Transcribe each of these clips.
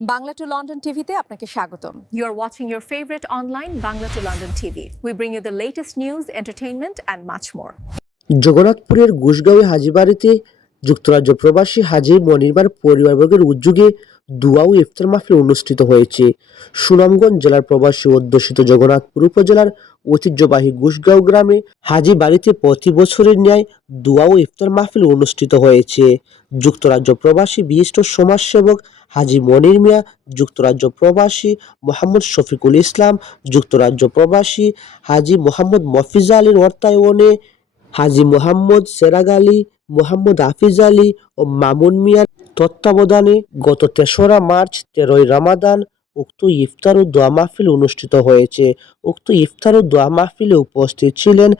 Bangla to London টিভিতে আপনাকে স্বাগতম। You are watching your favorite online Bangla to London TV. We bring you the latest news, entertainment and much more. জগন্নাথপুরের ঘোষগাঁওয়ে হাজীবাড়িতে যুক্তরাজ্য প্রবাসী হাজী মনিরবার পরিবারবর্গের উদ্যোগে দোয়া ও ইফতার মাহফিল অনুষ্ঠিত হয়েছে। সুনামগঞ্জ জেলার প্রবাসী অধ্যুষিত জগন্নাথপুর উপজেলার ঐতিহ্যবাহী ঘোষগাঁও গ্রামে হাজীবাড়িতে প্রতি বছরের ন্যায় দোয়া ও ইফতার মাহফিল অনুষ্ঠিত হয়েছে। যুক্তরাজ্য প্রবাসী বিশিষ্ট সমাজসেবক হাজী মনির মিয়া, যুক্তরাজ্য প্রবাসী মোহাম্মদ শফিকুল ইসলাম, যুক্তরাজ্য প্রবাসী হাজী মোহাম্মদ মফিজা আলীর অর্থায়নে হাজী মোহাম্মদ সেরাগ আলী, মোহাম্মদ হাফিজ আলী ও মামুন মিয়ার তত্ত্বাবধানে গত ৩রা মার্চ ১৩ই রমাদান উক্ত ইফতার ও দোয়া মাহফিল অনুষ্ঠিত হয়েছে। উক্ত ইফতার ও দোয়া মাহফিলে উপস্থিত ছিলেন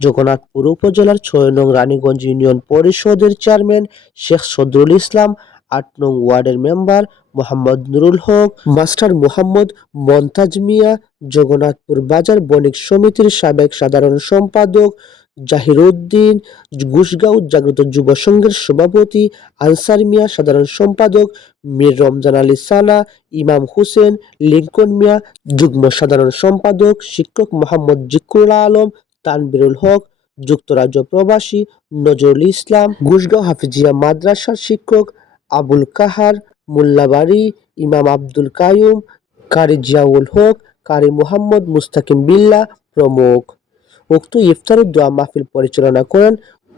জগন্নাথপুর উপজেলার ৬ নং রানীগঞ্জ ইউনিয়ন পরিষদের চেয়ারম্যান শেখ সদরুল ইসলাম, ৮ নং ওয়ার্ডের মেম্বার মোহাম্মদ নুরুল হক, মাস্টার মোহাম্মদ মনতাজ মিয়া, জগন্নাথপুর বাজার বণিক সমিতির সাবেক সাধারণ সম্পাদক জাহির উদ্দিন, ঘোষগাঁও জাগ্রত যুব সংঘের সভাপতি আনসার মিয়া, সাধারণ সম্পাদক মীর রমজান আলী সানা, ইমাম হোসেন, লিংকন মিয়া, যুগ্ম সাধারণ সম্পাদক শিক্ষক মোহাম্মদ জিকুর আলম, তানবিরুল হক, যুক্তরাজ্য প্রবাসী নজরুল ইসলাম, ঘোষগাঁও হাফিজিয়া মাদ্রাসার শিক্ষক আবুল কাহার, মোল্লাবাড়ি ইমাম আব্দুল কাইয়ুম, কারি জিয়াউল হক, কারি মোহাম্মদ মুস্তাকিম বিল্লাহ প্রমুখ। উক্ত ইফতার ও দোয়া মাহফিল পরিচালনা করেন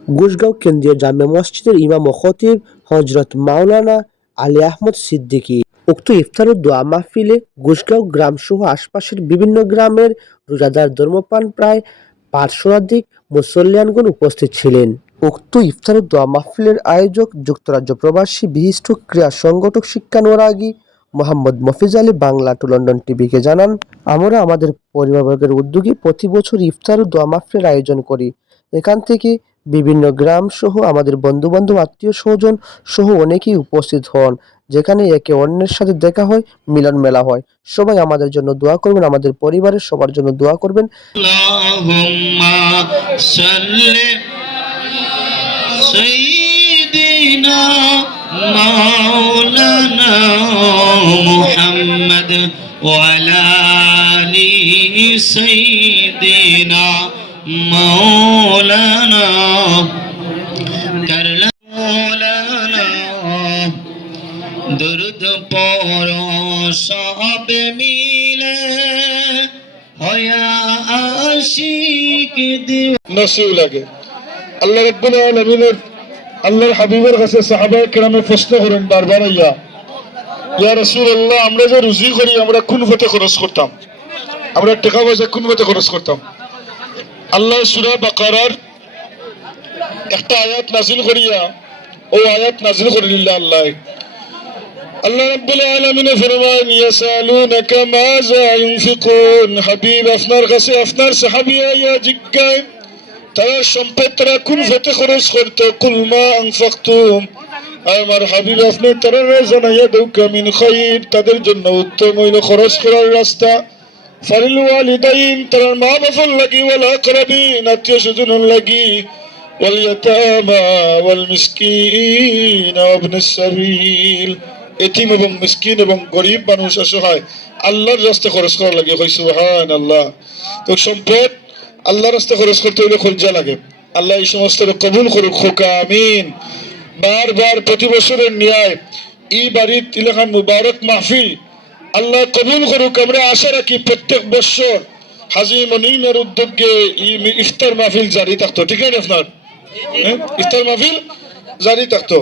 ঘোষগাঁও কেন্দ্রীয় জামে মসজিদের ইমাম ও খতিব হযরত মাওলানা আলী আহমদ সিদ্দিকী। উক্ত ইফতার ও দোয়া মাহফিলে ঘোষগাঁও গ্রাম সহ আশপাশের বিভিন্ন গ্রামের রোজাদার ধর্মপ্রাণ প্রায় ৫০০ মুসল্লিয়ানগণ উপস্থিত ছিলেন। উক্ত ইফতার ও দোয়া মাহফিলের আয়োজক যুক্তরাজ্য প্রবাসী বিশিষ্ট ক্রীড়া সংগঠক শিক্ষানুরাগী মোহাম্মদ মফিজ আলী বাংলা টু লন্ডন টিভিকে জানান, আমরা আমাদের পরিবারবর্গের উদ্যোগে প্রতি বছর ইফতার ও দোয়া মাহফিলের আয়োজন করি। এখান থেকে বিভিন্ন গ্রাম সহ আমাদের বন্ধুবান্ধব, আত্মীয় স্বজন সহ অনেকেই উপস্থিত হন, যেখানে একে অন্যের সাথে দেখা হয়, মিলন মেলা হয়। সবাই আমাদের জন্য দোয়া করবেন, আমাদের পরিবারের সবার জন্য দোয়া করবেন। আল্লাহুম্মা সাল্লি সাইয়্যিদিনা মাওলানা মুহাম্মদ ওয়া আলা আলি সাইয়্যিদিনা মাওলানা করলা মাওলানা দরুদ পড়ো সব মিলে হয়া আশিক নসিব লাগে। আল্লাহ রাব্বুল আলামিনের আল্লাহর হাবিবের কাছে সাহাবায়ে কেরামে প্রশ্ন করেন বারবার, ইয়া রাসূলুল্লাহ, আমরা যে রুজি করি আমরা কোন পথে খরচ করতাম, আমরা টাকা পয়সা কোন পথে খরচ করতাম? আল্লাহ সূরা বাকারার একটা আয়াত নাযিল করিয়া ও আয়াত নাযিল করিল্লা আল্লাহ রাব্বুল আলামিন ফরমান, ইয়াসালুনাকা মাযা ইউনফিকুন, হাবিব আপনার কাছে আপনার সাহাবীরা ইয়া জিজ্ঞাসা তারা সম্পদ তারা কোন পথে খরচ করতো, কুল মা আনফাকতুম, আমার হাবিব আপনি তারা জানাইয়া দাও মিন খায়র, তাদের জন্য উত্তম হইল খরচ করার রাস্তা, ফালিল ওয়ালিদাইন, তার মা বাবার লাগি, ওয়াল আকরাবিন, আত্মীয় স্বজনের লাগি, ওয়াল ইয়াতামা ওয়াল মিসকিন ওয়া ইবনিস সাবিল, এতিম এবং মিসকিন এবং গরিব মানুষ অসহায় আল্লাহর রাস্তায় খরচ করা লাগে। কই সুবহানাল্লাহ। তো সম্পদ আল্লাহর রাস্তায় খরচ করতে হলে খরচা লাগে। আল্লাহ এই সমস্ত কবুল করুক, খোকা আমিন। বারবার প্রতি বছরের ন্যায় এই বাড়ির তিলখান মুবারক মাহফিল আল্লাহ কবুল করুক। আমরা আশা রাখি প্রত্যেক বছর হাজী মনিরের উদ্যোগে ইফতার মাহফিল জারি থাকতো। ঠিক আছে আপনার ইফতার মাহফিল জারি থাকতো।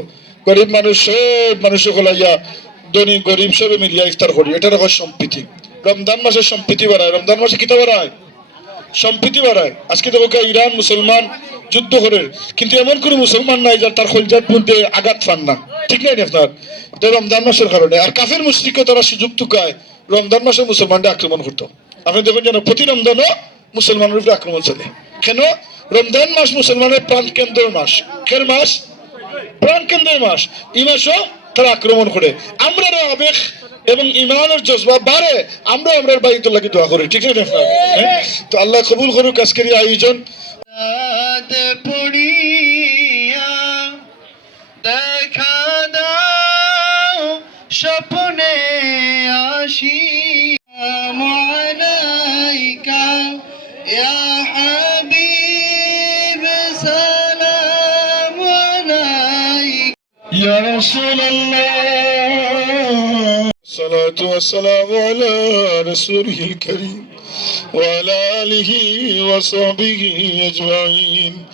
গরিব মানুষ সব মানুষ খোলাইয়া ধনী গরিব সবে মিলিয়া ইফতার করি, এটা রকম সম্প্রীতি। রমজান মাসে সম্প্রীতি বাড়ায়, রমজান মাসে কিতা বাড়ায়? সম্প্রীতি বাড়ায়। আজকে দেখো ইরান মুসলমান যুদ্ধ করে, কিন্তু এমন কোন মুসলমান নাই যার তার খলজাত বলতে আঘাত পান না। ঠিক নাই আপনার? এটা রমজান মাসের কারণে। আর কাফের মুশরিকও তারা সুযোগ টুকায় রমজান মাসে মুসলমানদের আক্রমণ করতো। আপনি দেখুন যেন প্রতি রমজানও মুসলমানের উপরে আক্রমণ চলে। কেন? রমজান মাস মুসলমানের প্রাণ কেন্দ্রের মাস। কের মাস? প্রাণ কেন্দ্রের মাস। এই মাসও তারা আক্রমণ করে। আমরা আবেগ এবং ইমানের জজবা বাড়ে, আমরা বাড়িতে লাগি দোয়া করি। ঠিক আছে? তো আল্লাহ কবুল করুক আজকের আয়োজন। দেখা দাও স্বপ্নে السلام عليك يا حبيب سلام عليك يا رسول الله الصلاة والسلام على رسوله الكريم وعلى آله وصحبه أجمعين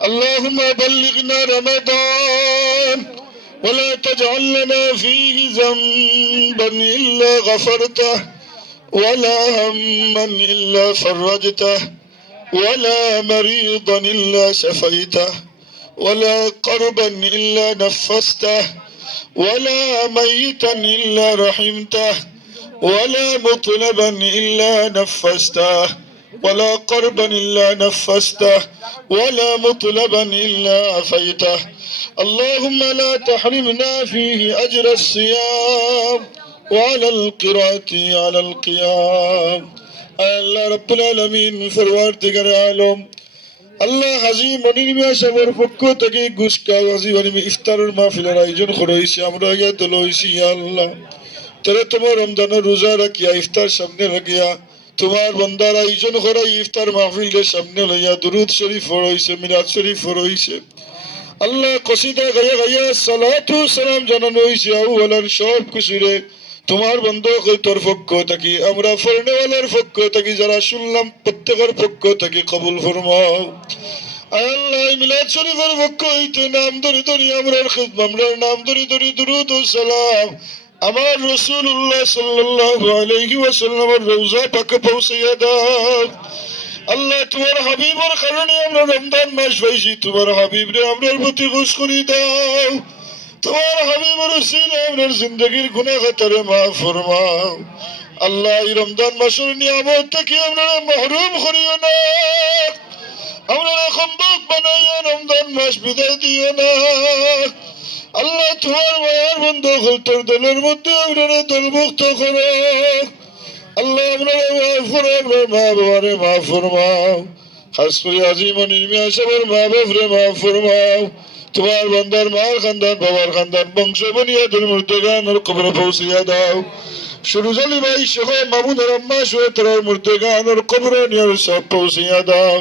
اللهم بلغنا رمضان ولا تجعل لنا فيه ذنبا إلا غفرته ولا هما إلا فرجته ولا مريضا إلا شفيته ولا قربا إلا نفسته ولا ميتا إلا رحمته ولا مطلبا إلا نفسته ولا قربا إلا نفسته ولا مطلبا إلا عفيته اللهم لا تحرمنا فيه أجر الصيام وعلى القراءة على القيام الله رب العالمين فرواردگار عالم আল্লাহ হাজি মনির মিয়া সাহেবের পক্ষ থেকে গুসকা হাজি মনির ইফতারের মাহফিলের আয়োজন করেছে আমরা ইয়া তো লইছি আল্লাহ তোরে তোমার রমজানের রোজা রাখিয়া ইফতার সামনে রাখিয়া তোমার বন্দার আয়োজন করা ইফতার মাহফিলের সামনে লইয়া দুরুদ শরীফ পড়াইছে মিলাদ শরীফ পড়াইছে আল্লাহ কসিদা গায়া গায়া সালাতু সালাম জানানো হইছে আউয়ালান সব কিছুরে তোমার বন্ধ তোর পক্ষ থাকি আমরা ফরনেওয়ালার পক্ষ থাকি যারা শুনলাম প্রত্যেকের পক্ষ থাকি কবুল ফরমাও আল্লাহ মিলাদ শরীফের পক্ষ হইতে নাম ধরি ধরি আমরার নাম ধরি ধরি দুরুদ ও সালাম আমার রাসূলুল্লাহ সাল্লাল্লাহু আলাইহি ওয়াসাল্লামের রওজা পাকে পৌঁছাইয়া দাও আল্লাহ তোমার হাবিবের কারণে আমরা রমজান মাস পাইছি তোমার হাবিবরে আমরার প্রতি খুশ করে দাও তোমার হাবিবের উসিলায় আমরার জিন্দেগীর গুনাহ খাতারে মাফ ফরমাও আল্লাহ এই রমজান মাসের নিয়ামত থেকে আমরা মাহরুম করিও না আমরা খন্দক বানাইয়া রমজান মাস বিদায় দিও না আল্লাহ তোমার মায়ার বন্ধ তোর দলের মধ্যে আমরা দলমুক্ত করো আল্লাহ আমরা মাফ করো আমরা মা বাবারে মাফ ফরমাও খাস করে আজি মনির মিয়া সাহেবের মা বাবারে মাফ ফরমাও তোমার বান্দার মার খানদান বাবার খানদান বংশ বনিয়াদের মুর্দেগানের কবরে পৌঁছিয়া দাও সুরুজালি ভাই সহ মামুনের আম্মা সহ তোর মুর্দেগানের কবরে নিয়ে সব পৌঁছিয়া দাও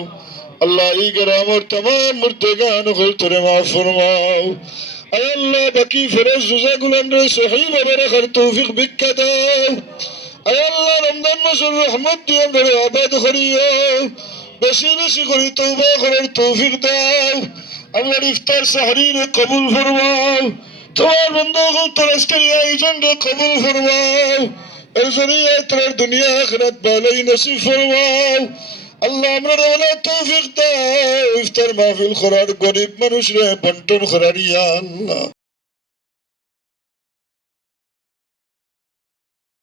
আল্লাহ এই গ্রামের तमाम মুর্দেগান হল তোরে মাফ ফরমাও আয় আল্লাহ বাকি ফেরজ রোজাগুলো আমরা সহিহ ভাবে রাখার তৌফিক ভিক্ষা দাও আয় আল্লাহ রমজান মাসের রহমত দিয়ে আমরা আবাদ করিও বেশি বেশি করে তওবা করার তৌফিক দাও আমার ইফতার সাহরির কবুল ফরমাও তোমার বন্ধুগণ তোর আজকের আয়োজনকে কবুল ফরমাও এর জরিয়ে তোর দুনিয়া আখিরাত ভালোই নসিব ফরমাও আল্লাহ আমরা ওলা তৌফিক দাও ইফতার মাহফিল করার গরিব মানুষরে বন্টন করার ইয়া আল্লাহ